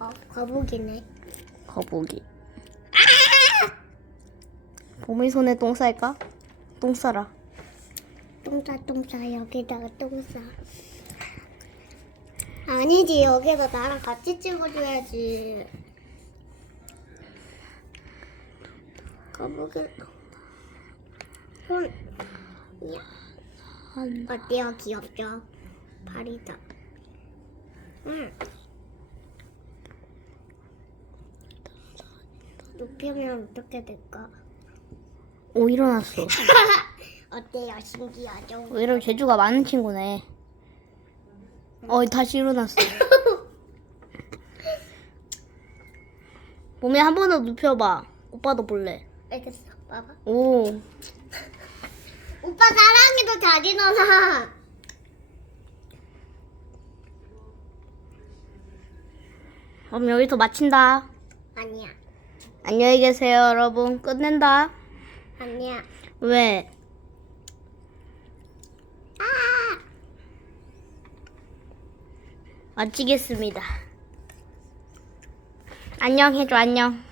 어, 거북이네. 거북이. 봄이 손에 똥 쌀까? 똥 싸라. 똥싸 똥싸 여기다가 똥싸. 아니지 여기다 나랑 같이 찍어줘야지. 거북이. 손. 야. 어때요 귀엽죠? 발이다. 응. 높이면 어떻게 될까? 오 일어났어. 어때요? 신기하죠? 오, 이러면 재주가 많은 친구네. 어 다시 일어났어. 몸에 한 번 더 눕혀봐. 오빠도 볼래. 알겠어. 봐봐. 오. 오빠 사랑해도 잘 일어나. 그럼 여기서 마친다. 아니야. 안녕히 계세요, 여러분. 끝낸다. 아니야. 왜? 아! 마치겠습니다. 안녕 해줘, 안녕.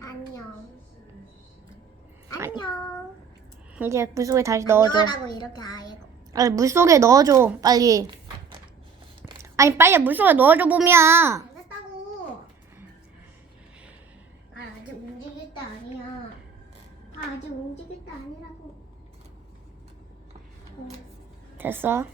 안녕. 안녕. 이제 물속에 다시 넣어줘. 안녕하라고 이렇게 아예. 아니, 물속에 넣어줘, 빨리. 아니, 빨리 물속에 넣어줘, 봄이야. 알겠다고. 아, 아직 움직일 때 아니야. 아, 아직 움직일 때 아니라고. 됐어.